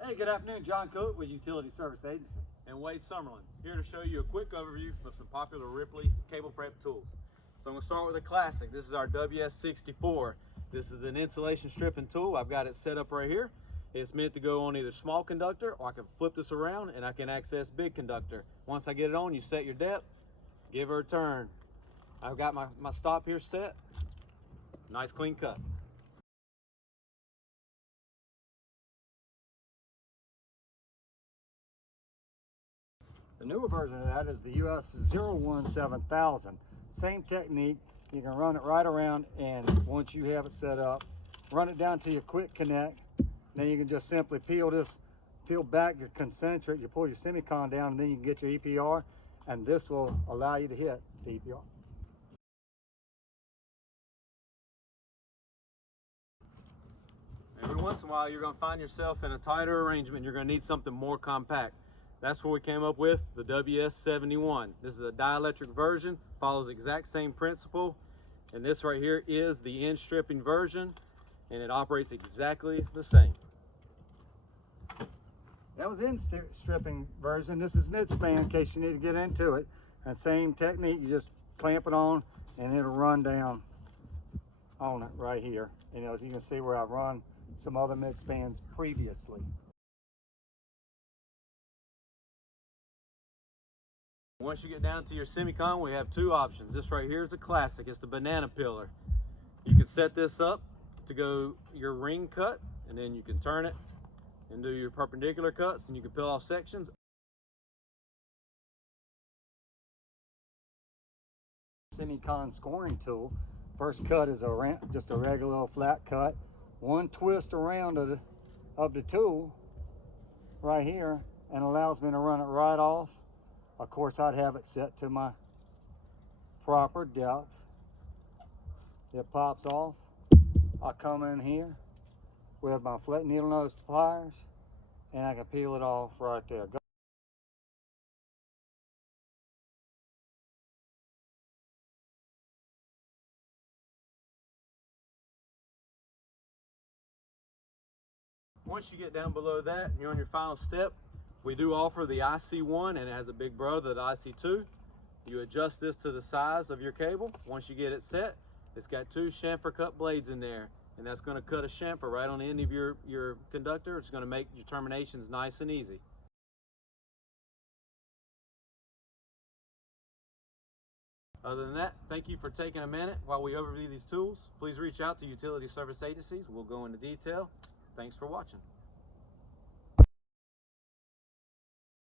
Hey, good afternoon. John Coat with Utility Service Agency. And Wade Summerlin, here to show you a quick overview of some popular Ripley cable prep tools. So I'm going to start with a classic. This is our WS64. This is an insulation stripping tool. I've got it set up right here. It's meant to go on either small conductor, or I can flip this around and I can access big conductor. Once I get it on, you set your depth, give her a turn. I've got my stop here set. Nice clean cut. The newer version of that is the US 017,000. Same technique. You can run it right around, and once you have it set up, run it down to your quick connect. Then you can just simply peel back your concentric, you pull your semicon down, and then you can get your EPR, and this will allow you to hit the EPR. Every once in a while, you're going to find yourself in a tighter arrangement. You're going to need something more compact. That's where we came up with the WS71. This is a dielectric version, follows the exact same principle. And this right here is the end stripping version, and it operates exactly the same. That was in stripping version. This is mid-span in case you need to get into it. And same technique, you just clamp it on and it'll run down on it right here. And as you can see where I've run some other mid-spans previously. Once you get down to your semicon, we have two options. This right here is a classic. It's the banana pillar. You can set this up to go your ring cut, and then you can turn it and do your perpendicular cuts, and you can peel off sections. Semicon scoring tool. First cut is just a regular little flat cut. One twist around of the tool right here and allows me to run it right off. Of course, I'd have it set to my proper depth. It pops off. I come in here with my flat needle nose pliers and I can peel it off right there. Once you get down below that and you're on your final step, we do offer the IC1, and it has a big brother, the IC2. You adjust this to the size of your cable. Once you get it set, it's got two chamfer cut blades in there, and that's going to cut a chamfer right on the end of your conductor. It's going to make your terminations nice and easy. Other than that, thank you for taking a minute while we overview these tools. Please reach out to utility service agencies. We'll go into detail. Thanks for watching.